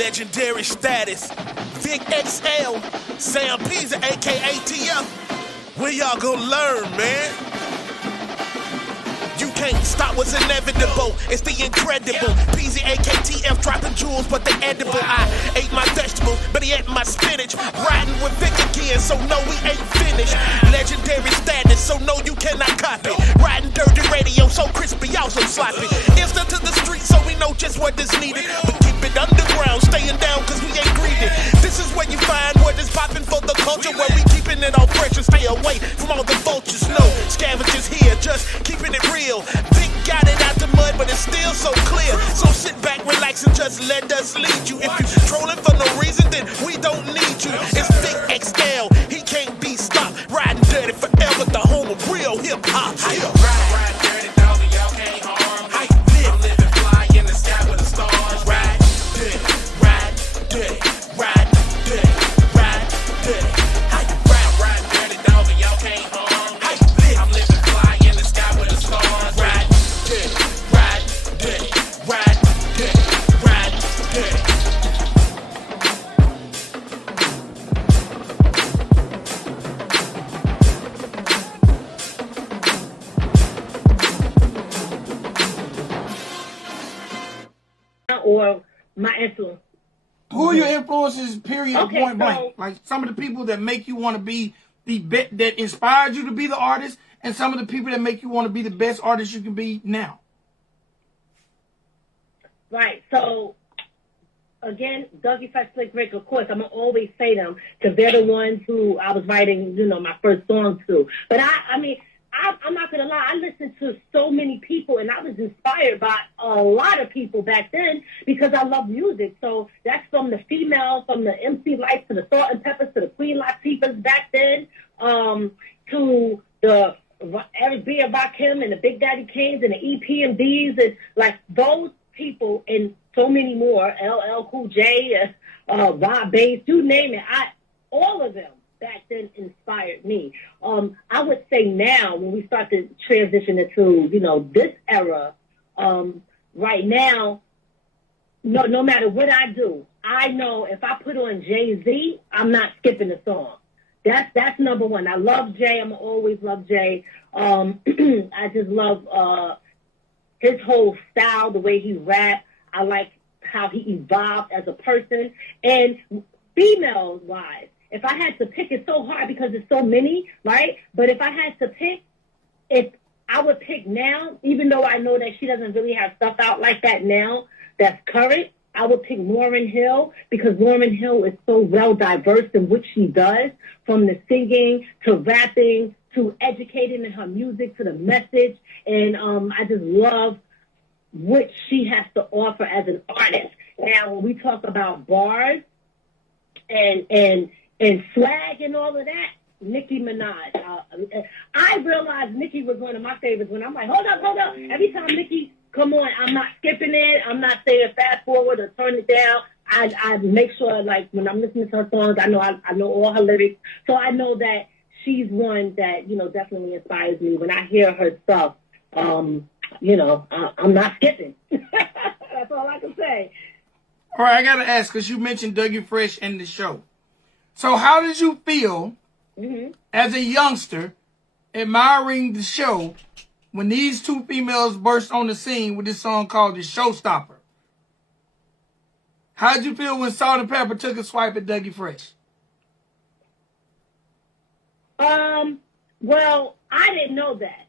Legendary status. Vic XL, Sam P's aka TF. Where y'all gonna learn, man? You can't stop what's inevitable. It's the incredible. PZ AKTF dropping jewels, but they edible. I ate my vegetables, but he ate my spinach. Riding with Vic again, so no, we ain't finished. Legendary status, so no, you cannot copy. Riding dirty radio, so crispy, also sloppy. Instant to the street, so we know just what is needed. But keep it underground, staying down, cause we ain't greedy. This is where you find what is popping for the culture, where we keeping it all fresh and stay away from all the vultures. No scavengers here, just keeping it real. Vic got it out the mud, but it's still so clear. So sit back, relax, and just let us lead you. If you trolling for no reason, then we don't need you. It's Vic XL, he can't be stopped. Riding dirty forever, the home of real hip hop. Ride dirty, dog, and y'all can't harm me. I'm living fly in the sky with the stars. Ride dirty, ride dirty, ride dirty, ride dirty. Ride dirty, dog, and y'all can't harm me. I'm living fly in the sky with the stars. Ride dirty, ride dirty, ride dirty, ride dirty. Or my influence. Who are your influences, period, Okay, point so- blank? Like some of the people that make you want to be that inspired you to be the artist, and some of the people that make you want to be the best artist you can be now. Right. So, again, Dougie Fresh, Slick Rick, of course, I'm going to always say them because they're the ones who I was writing, my first song to. But I'm not going to lie. I listened to so many people, and I was inspired by a lot of people back then because I love music. So that's from the females, from the MC Lights to the Salt and Peppers to the Queen Latifahs back then, to the Eric B. and Rakim and the Big Daddy Kanes and the EPMDs and like those people and so many more, LL Cool J, Rob Bass, you name it. All of them back then inspired me. I would say now when we start to transition into, this era, right now, no matter what I do, I know if I put on Jay-Z, I'm not skipping the song. That's number one. I love Jay. I'm always love Jay. I just love his whole style, the way he raps. I like how he evolved as a person. And female-wise, if I had to pick, it's so hard because there's so many, right? But if I had to pick, if I would pick now, even though I know that she doesn't really have stuff out like that now that's current, I would pick Lauryn Hill because Lauryn Hill is so well diverse in what she does, from the singing to rapping to educating in her music to the message. And I just love what she has to offer as an artist. Now, when we talk about bars and swag and all of that, Nicki Minaj. I realized Nicki was one of my favorites when I'm like, hold up. Every time Nicki come on, I'm not skipping it. I'm not saying fast forward or turn it down. I make sure, like, when I'm listening to her songs, I know all her lyrics. So I know that she's one that, definitely inspires me. When I hear her stuff, I'm not skipping. That's all I can say. All right, I got to ask, because you mentioned Dougie Fresh in the show. So how did you feel as a youngster admiring the show when these two females burst on the scene with this song called The Showstopper? How did you feel when Sgt Pepper took a swipe at Dougie Fresh? Well, I didn't know that.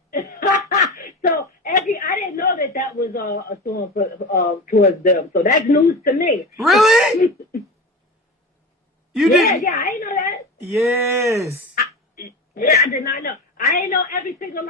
So I didn't know that was a song for, towards them. So that's news to me. Really? You didn't? Yeah, I didn't know that. Yes. I did not know. I didn't know every single,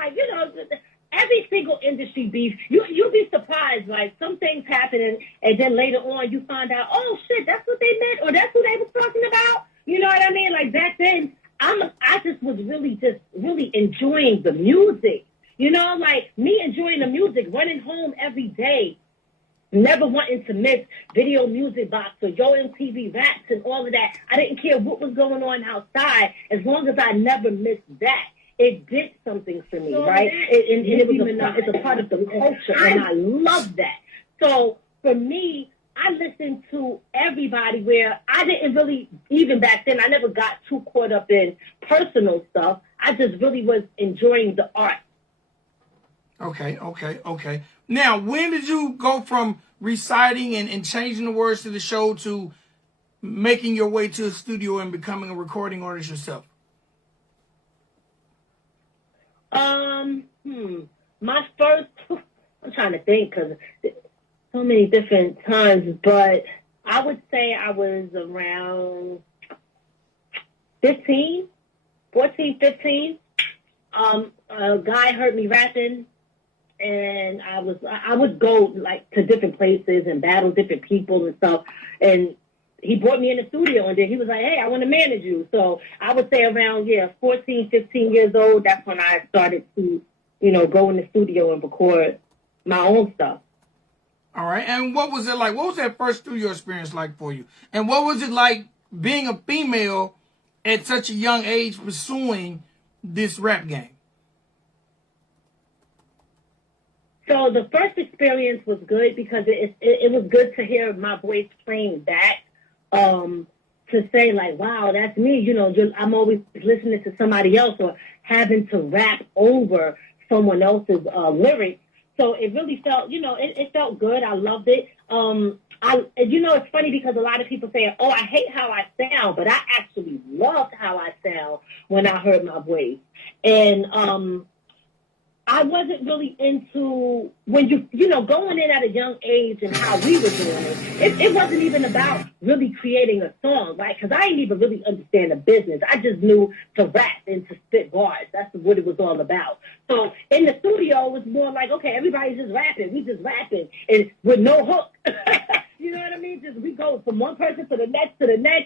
every single industry beef. You'll be surprised, like, some things happen and then later on you find out, oh, shit, that's what they meant or that's what they was talking about. You know what I mean? Like, back then, I just was really enjoying the music. Like, me enjoying the music, running home every day, never wanting to miss Video Music Box or Yo MTV Raps and all of that. I didn't care what was going on outside as long as I never missed that. It did something for me, right? It's a part of the culture, and I love that. So for me, I listen to everybody where I didn't really, even back then, I never got too caught up in personal stuff. I just really was enjoying the art. Okay. Now, when did you go from reciting and changing the words to the show to making your way to a studio and becoming a recording artist yourself? My first, I'm trying to think because so many different times, but I would say I was around 15. A guy heard me rapping, and I would go like to different places and battle different people and stuff, and he brought me in the studio, and then he was like, hey, I want to manage you. So I would say around, 14, 15 years old, that's when I started to, go in the studio and record my own stuff. All right. And what was it like? What was that first studio experience like for you? And what was it like being a female at such a young age pursuing this rap game? So the first experience was good because it was good to hear my voice playing back. To say like, wow, that's me. I'm always listening to somebody else or having to rap over someone else's lyrics. So it really felt, it felt good. I loved it. It's funny because a lot of people say, oh, I hate how I sound, but I actually loved how I sound when I heard my voice. And I wasn't really into when going in at a young age and how we were doing it. It wasn't even about really creating a song, right? Because I didn't even really understand the business. I just knew to rap and to spit bars. That's what it was all about. So in the studio, it was more like, okay, everybody's just rapping. We just rapping and with no hook. You know what I mean? Just we go from one person to the next,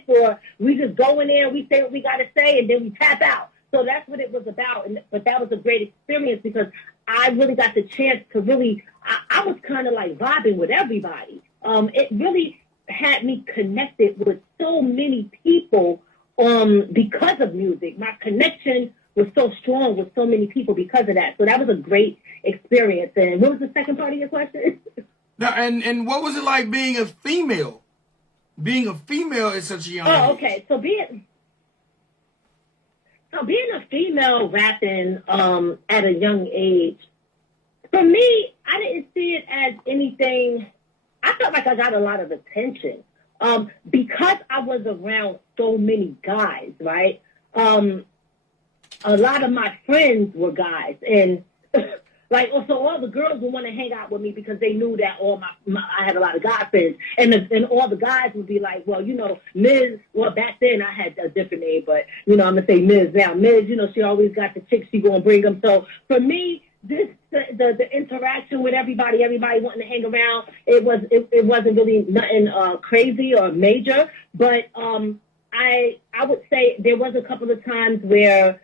or we just go in there, we say what we got to say, and then we tap out. So that's what it was about. But that was a great experience because I really got the chance to really, I was kind of like vibing with everybody. It really had me connected with so many people because of music. My connection was so strong with so many people because of that. So that was a great experience. And what was the second part of your question? Now, and what was it like being a female? Being a female at such a young age? Oh, okay. So being a female rapping at a young age, for me, I didn't see it as anything. I felt like I got a lot of attention because I was around so many guys, right? A lot of my friends were guys, and so all the girls would want to hang out with me because they knew that I had a lot of guy friends, and all the guys would be like, well, Miz. Well, back then I had a different name, but I'm gonna say Miz now. Miz, she always got the chicks. She gonna bring them. So for me, the interaction with everybody wanting to hang around, it wasn't really nothing crazy or major, but I would say there was a couple of times where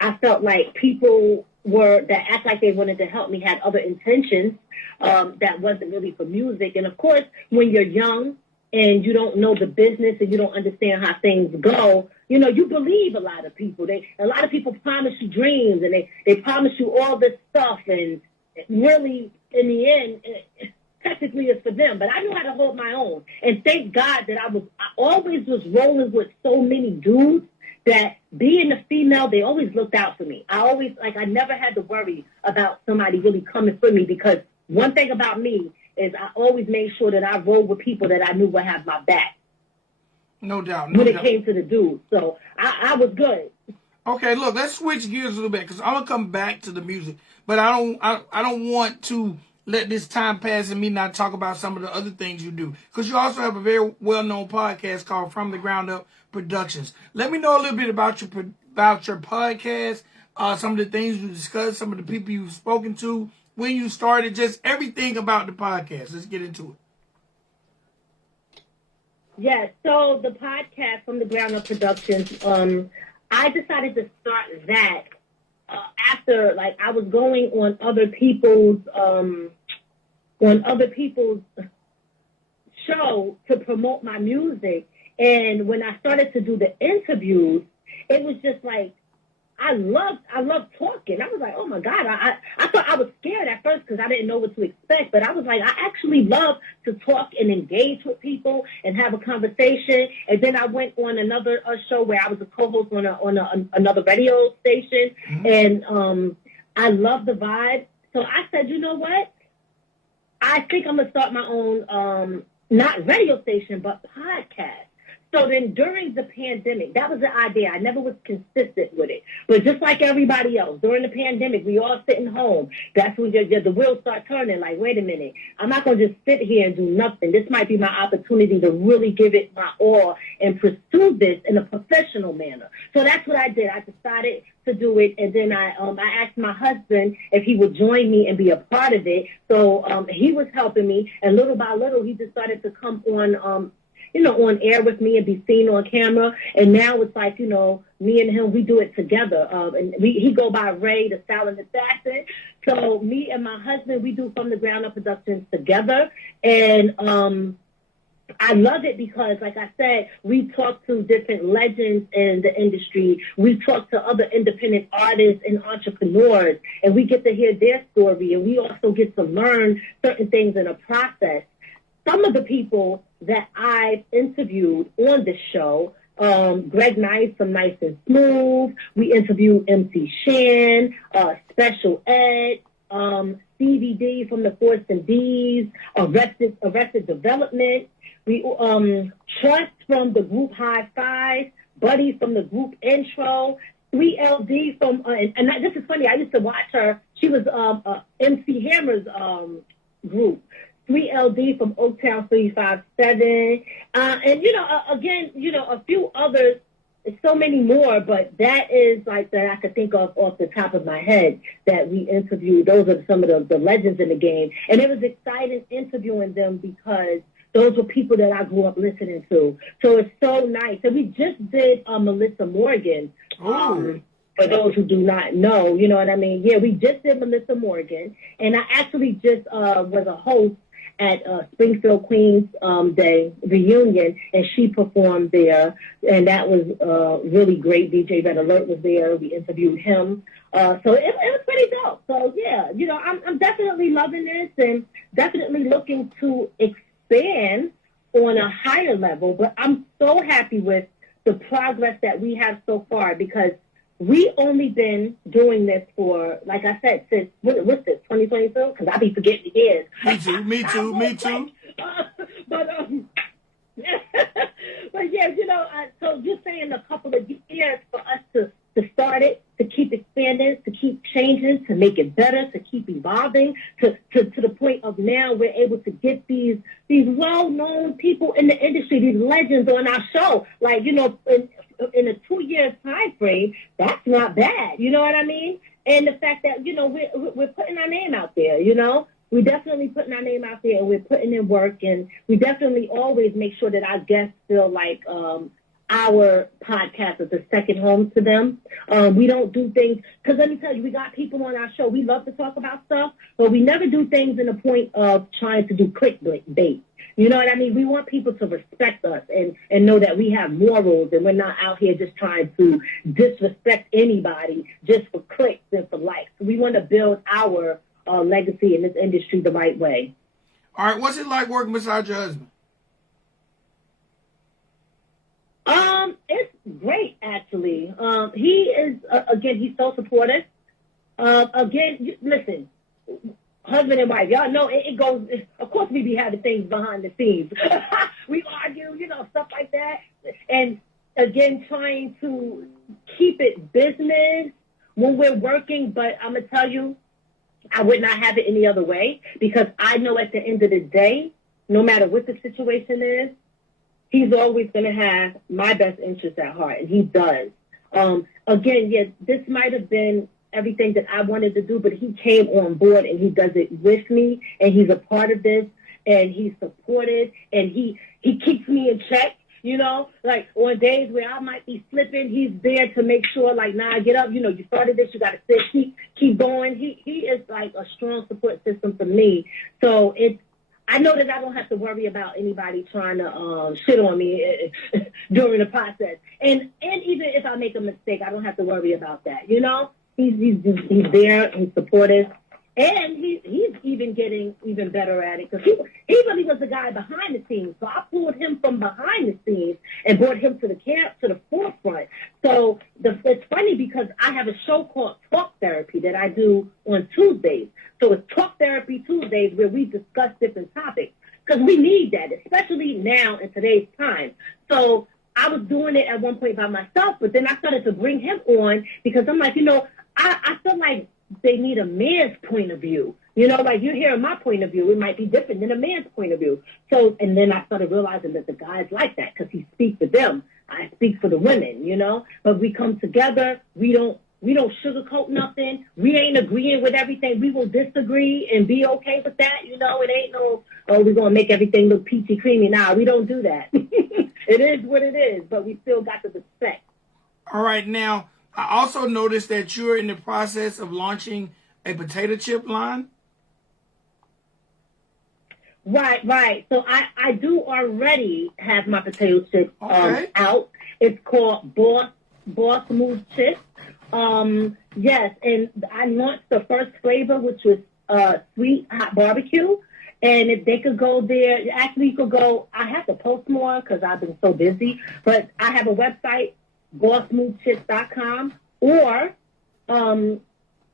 I felt like people that act like they wanted to help me had other intentions that wasn't really for music. And of course, when you're young and you don't know the business and you don't understand how things go, you believe a lot of people. A lot of people promise you dreams and they promise you all this stuff, and really, in the end, technically it's for them. But I knew how to hold my own, and thank God that I always was rolling with so many dudes that being a female, they always looked out for me. I never had to worry about somebody really coming for me because one thing about me is I always made sure that I rolled with people that I knew would have my back. No doubt. When it came to the dudes. So I was good. Okay, look, let's switch gears a little bit because I'm going to come back to the music. But I don't want to let this time pass and me not talk about some of the other things you do. Because you also have a very well-known podcast called From the Ground Up Productions. Let me know a little bit about your podcast, some of the things you discussed, some of the people you've spoken to, when you started, just everything about the podcast. Let's get into it. Yes, so the podcast From the Ground Up Productions, I decided to start that after, I was going on other people's show to promote my music. And when I started to do the interviews, it was just like love talking. I was like, oh my God, I thought I was scared at first because I didn't know what to expect. But I was like, I actually love to talk and engage with people and have a conversation. And then I went on another show where I was a co-host on another radio station, and I love the vibe. So I said, you know what? I think I'm gonna start my own, not radio station, but podcast. So then during the pandemic, that was the idea. I never was consistent with it. But just like everybody else, during the pandemic, we all sitting home. That's when the wheels start turning. Like, wait a minute. I'm not going to just sit here and do nothing. This might be my opportunity to really give it my all and pursue this in a professional manner. So that's what I did. I decided to do it. And then I asked my husband if he would join me and be a part of it. So he was helping me. And little by little, he decided to come on on air with me and be seen on camera. And now it's like, me and him, we do it together. And he go by Ray, the silent assassin. So me and my husband, we do From the Ground Up Productions together. And I love it because, like I said, we talk to different legends in the industry. We talk to other independent artists and entrepreneurs, and we get to hear their story. And we also get to learn certain things in the process. Some of the people that I've interviewed on the show, Greg Nice from Nice and Smooth. We interviewed MC Shan, Special Ed, Stevie D from the Force and D's, Arrested Development. We Trust from the group High Five, Buddy from the group Intro, 3LD from, and this is funny, I used to watch her. She was MC Hammer's group. 3LD from Oaktown 357. And, again, a few others, so many more, but that is like that I could think of off the top of my head that we interviewed. Those are some of the legends in the game. And it was exciting interviewing them because those were people that I grew up listening to. So it's so nice. And we just did Melissa Morgan. For those who do not know, you know what I mean? Yeah, we just did Melissa Morgan. And I actually just was a host at Springfield Queens Day reunion, and she performed there, and that was really great. DJ Red Alert was there. We interviewed him. So it was pretty dope. So, yeah, I'm definitely loving this and definitely looking to expand on a higher level, but I'm so happy with the progress that we have so far because we only been doing this for, like I said, since, what's this, 2022? Because I be forgetting the years. Me too. But yeah, so just saying a couple of years for us to start it, to keep expanding, to keep changing, to make it better, to keep evolving, to the point of now we're able to get these well-known people in the industry, these legends on our show. Like, in a 2-year time frame, that's not bad. You know what I mean? And the fact that, we're putting our name out there, we're definitely putting our name out there and we're putting in work, and we definitely always make sure that our guests feel like our podcast is a second home to them. We don't do things, because let me tell you, we got people on our show. We love to talk about stuff, but we never do things in the point of trying to do clickbait. You know what I mean? We want people to respect us and know that we have morals and we're not out here just trying to disrespect anybody just for clicks and for likes. We want to build our legacy in this industry the right way. All right, what's it like working beside your husband? It's great, actually. He is, again, he's so supportive. Again, listen, husband and wife, y'all know it goes, of course we be having things behind the scenes. We argue, stuff like that. And again, trying to keep it business when we're working, but I'm going to tell you, I would not have it any other way, because I know at the end of the day, no matter what the situation is, he's always going to have my best interest at heart, and he does. Again, yes, this might have been everything that I wanted to do, but he came on board and he does it with me, and he's a part of this, and he's supportive, and he keeps me in check, like on days where I might be slipping, he's there to make sure, like, nah, get up, you started this, you got to sit, keep going. He is like a strong support system for me. So I know that I don't have to worry about anybody trying to shit on me during the process. And even if I make a mistake, I don't have to worry about that. You know, he's there, he's supportive, and he's even getting even better at it because he really was the guy behind the scenes. So I pulled him from behind the scenes and brought him to the forefront. So it's funny because I have a show called Talk Therapy that I do on Tuesdays. So it's Talk Therapy Tuesdays where we discuss different topics because we need that, especially now in today's time. So I was doing it at one point by myself, but then I started to bring him on because I'm like, you know, I feel like they need a man's point of view. You know, like you're hearing my point of view. It might be different than a man's point of view. So, and then I started realizing that the guys like that because he speaks for them. I speak for the women, you know, but we come together. We don't sugarcoat nothing. We ain't agreeing with everything. We will disagree and be okay with that. You know, it ain't no, oh, we're going to make everything look peachy creamy. Nah, we don't do that. It is what it is, but we still got the respect. All right. Now, I also noticed that you're in the process of launching a potato chip line. Right. So I do already have my potato chips out. It's called Boss Move Chips. Yes, and I launched the first flavor, which was sweet hot barbecue. And if they could go there, actually you could go, I have to post more because I've been so busy, but I have a website, bossmovechips.com, or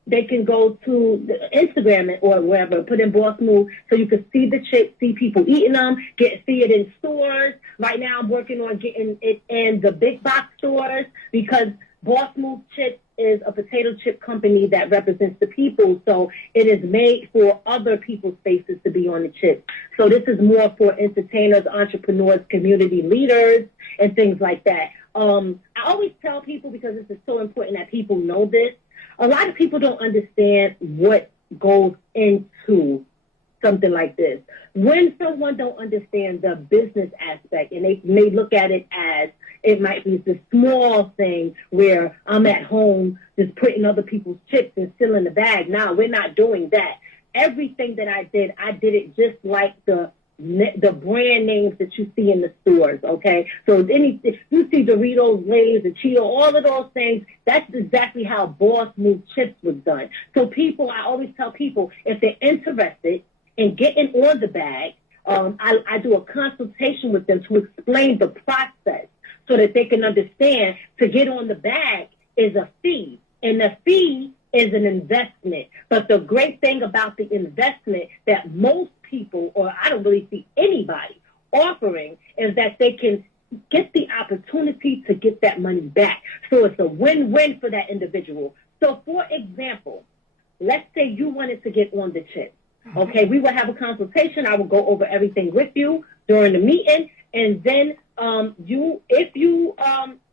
they can go to the Instagram or wherever, put in Boss Move so you can see the chips, see people eating them, see it in stores. Right now I'm working on getting it in the big box stores because Boss Move Chips is a potato chip company that represents the people, so it is made for other people's faces to be on the chips. So this is more for entertainers, entrepreneurs, community leaders, and things like that. I always tell people, because this is so important that people know this, a lot of people don't understand what goes into something like this. When someone don't understand the business aspect and they may look at it as it might be the small thing where I'm at home just putting other people's chips and filling the bag. Now, we're not doing that. Everything that I did it just like the brand names that you see in the stores, okay? So if you see Doritos, Lay's, and Cheeto, all of those things, that's exactly how Boss Move Chips was done. So I always tell people, if they're interested in getting on the bag, I do a consultation with them to explain the process so that they can understand to get on the bag is a fee, and the fee is an investment. But the great thing about the investment that most people, or I don't really see anybody offering, is that they can get the opportunity to get that money back. So it's a win-win for that individual. So for example, let's say you wanted to get on the chip. Okay, we will have a consultation. I will go over everything with you during the meeting, and then if you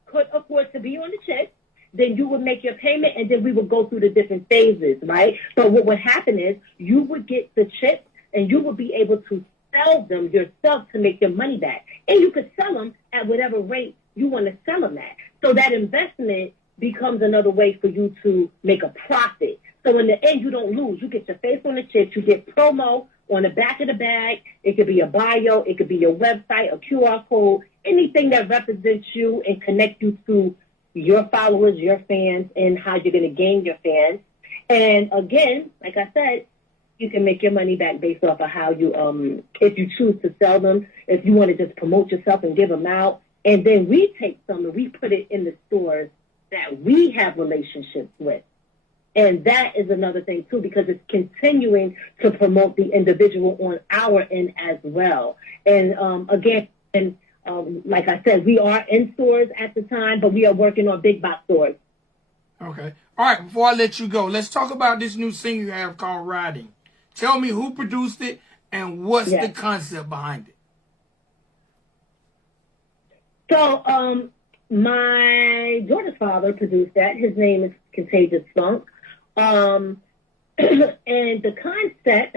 could afford to be on the chip, then you would make your payment, and then we would go through the different phases, right? But what would happen is you would get the chips, and you would be able to sell them yourself to make your money back. And you could sell them at whatever rate you want to sell them at. So that investment becomes another way for you to make a profit. So in the end, you don't lose. You get your face on the chips. You get promo on the back of the bag. It could be a bio. It could be your website, a QR code, anything that represents you and connect you to your followers, your fans, and how you're going to gain your fans. And again, like I said, you can make your money back based off of how you, if you choose to sell them, if you want to just promote yourself and give them out. And then we take some and we put it in the stores that we have relationships with. And that is another thing, too, because it's continuing to promote the individual on our end as well. And again, like I said, we are in stores at the time, but we are working on big box stores. Okay. All right, before I let you go, let's talk about this new single you have called Riding. Tell me who produced it and what's the concept behind it. So my daughter's father produced that. His name is Contagious Funk. And the concept,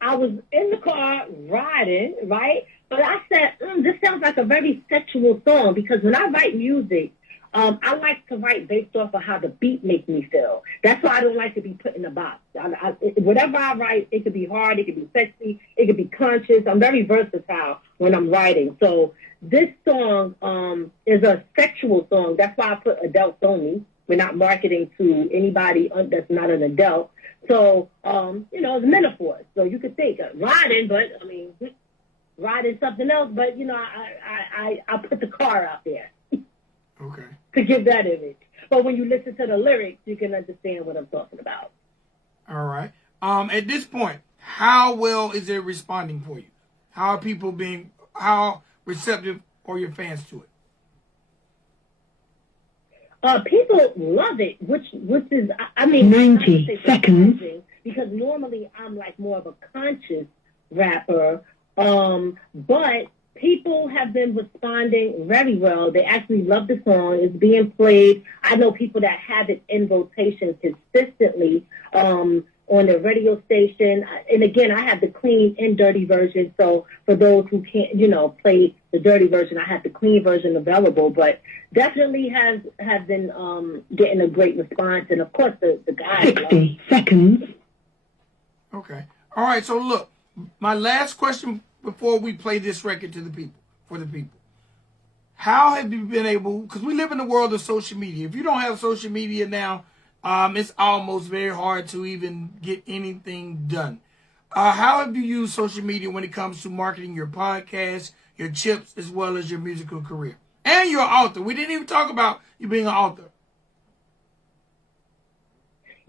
I was in the car riding, right? But I said, this sounds like a very sexual song because when I write music, I like to write based off of how the beat makes me feel. That's why I don't like to be put in a box. Whatever I write, it could be hard, it could be sexy, it could be conscious. I'm very versatile when I'm writing. So this song is a sexual song. That's why I put adults only. We're not marketing to anybody that's not an adult. So, it's metaphors. So you could think riding, but I mean, riding something else. But I put the car out there. Okay. To give that image. But when you listen to the lyrics, you can understand what I'm talking about. All right. At this point, how well is it responding for you? How are people how receptive are your fans to it? People love it, which is, I mean, 90 seconds. Because normally I'm like more of a conscious rapper, but people have been responding very well. They actually love the song. It's being played. I know people that have it in rotation consistently on the radio station. And again, I have the clean and dirty version. So for those who can't, play the dirty version, I have the clean version available. But definitely have been getting a great response. And of course, the guys. 60 seconds. Okay. All right. So look, my last question before we play this record for the people. How have you been able, because we live in the world of social media. If you don't have social media now, it's almost very hard to even get anything done. How have you used social media when it comes to marketing your podcast, your chips, as well as your musical career? And you're an author. We didn't even talk about you being an author.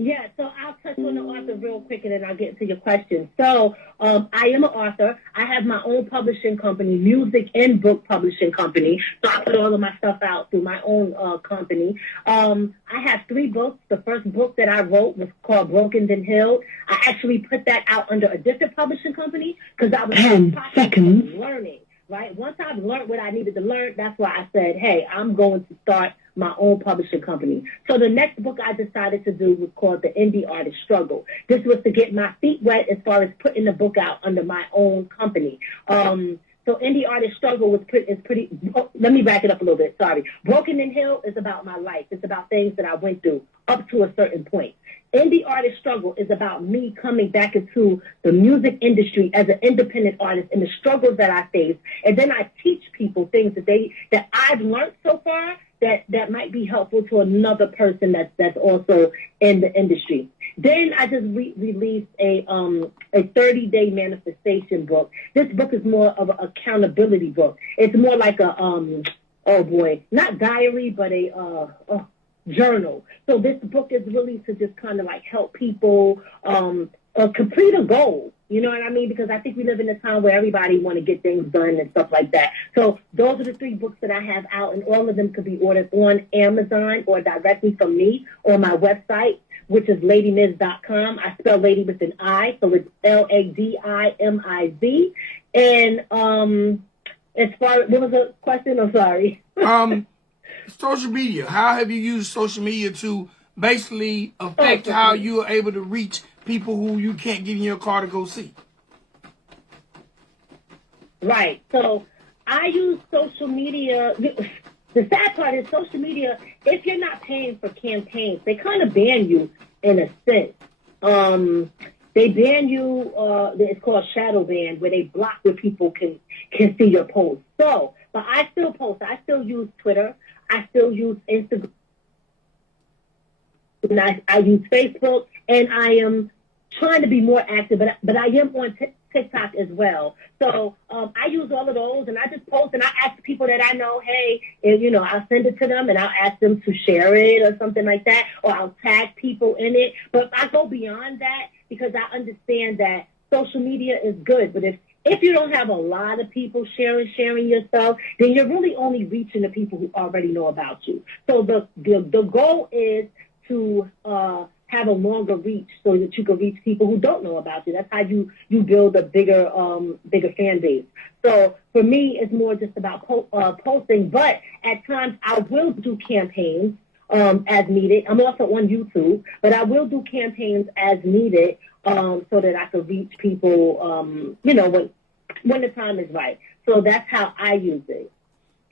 Yeah, so I'll touch on the author real quick and then I'll get to your question. So I am an author. I have my own publishing company, music and book publishing company. So I put all of my stuff out through my own company. I have 3 books. The first book that I wrote was called Broken Then Healed. I actually put that out under a different publishing company because I was 10 seconds. learning. Right? Once I've learned what I needed to learn, that's why I said, hey, I'm going to start my own publishing company. So the next book I decided to do was called The Indie Artist Struggle. This was to get my feet wet as far as putting the book out under my own company. So Indie Artist Struggle is pretty, let me back it up a little bit, sorry. Broken and Healed is about my life. It's about things that I went through up to a certain point. Indie Artist Struggle is about me coming back into the music industry as an independent artist and the struggles that I face. And then I teach people things that I've learned so far that might be helpful to another person that's also in the industry. Then I just released a 30-day manifestation book. This book is more of an accountability book. It's more like a not diary, but a journal. So this book is really to just kind of like help people complete a goal. You know what I mean? Because I think we live in a time where everybody want to get things done and stuff like that. So those are the 3 books that I have out, and all of them could be ordered on Amazon or directly from me on my website, which is ladimiz.com. I spell lady with an I, so it's LADIMIZ. And as far as, what was the question? I'm sorry. Social media. How have you used social media to basically affect how you are able to reach people who you can't get in your car to go see? Right. So I use social media. The sad part is social media, if you're not paying for campaigns, they kind of ban you in a sense. They ban you, it's called shadow ban, where they block where people can see your posts. So, but I still post. I still use Twitter. I still use Instagram. And I use Facebook, and I am trying to be more active, but I am on TikTok as well. So I use all of those, and I just post, and I ask people that I know, hey, and, I'll send it to them, and I'll ask them to share it or something like that, or I'll tag people in it. But I go beyond that because I understand that social media is good, but if you don't have a lot of people sharing yourself, then you're really only reaching the people who already know about you. So the goal is to have a longer reach so that you can reach people who don't know about you. That's how you build a bigger fan base. So for me, it's more just about posting, but at times I will do campaigns as needed. I'm also on YouTube, but I will do campaigns as needed so that I can reach people, when the time is right. So that's how I use it.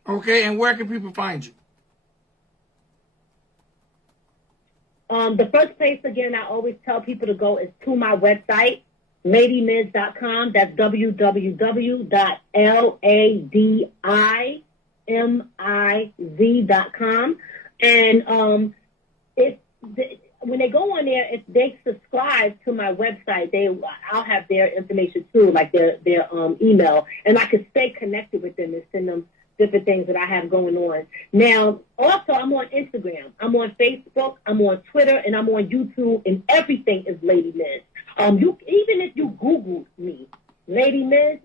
Okay, and where can people find you? The first place, again, I always tell people to go is to my website, LadiMiz.com. That's www.LadiMiz.com. And when they go on there, if they subscribe to my website, I'll have their information too, like their email, and I can stay connected with them and send them different things that I have going on. Now, also, I'm on Instagram, I'm on Facebook, I'm on Twitter, and I'm on YouTube, and everything is Ladi Miz. Even if you Google me, Ladi Miz,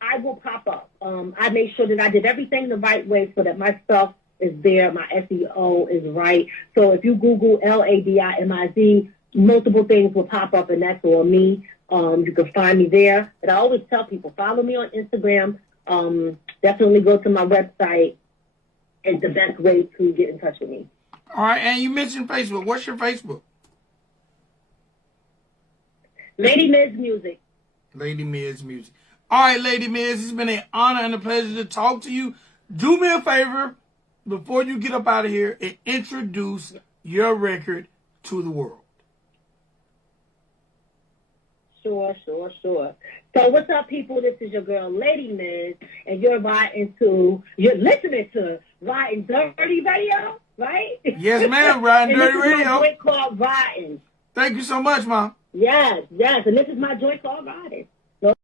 I will pop up. I made sure that I did everything the right way so that my stuff is there, my SEO is right. So if you Google LADIMIZ, multiple things will pop up, and that's all me. You can find me there. But I always tell people, follow me on Instagram. Definitely go to my website. It's the best way to get in touch with me. All right, and you mentioned Facebook. What's your Facebook? Ladi Miz Music. Ladi Miz Music. All right, Ladi Miz, it's been an honor and a pleasure to talk to you. Do me a favor before you get up out of here and introduce your record to the world. Sure. So what's up, people? This is your girl, Ladi Miz, and you're listening to Riding Dirty Radio, right? Yes, ma'am, Riding Dirty Radio. This is my joint called Riding. Thank you so much, Mom. Yes, and this is my joint called Riding.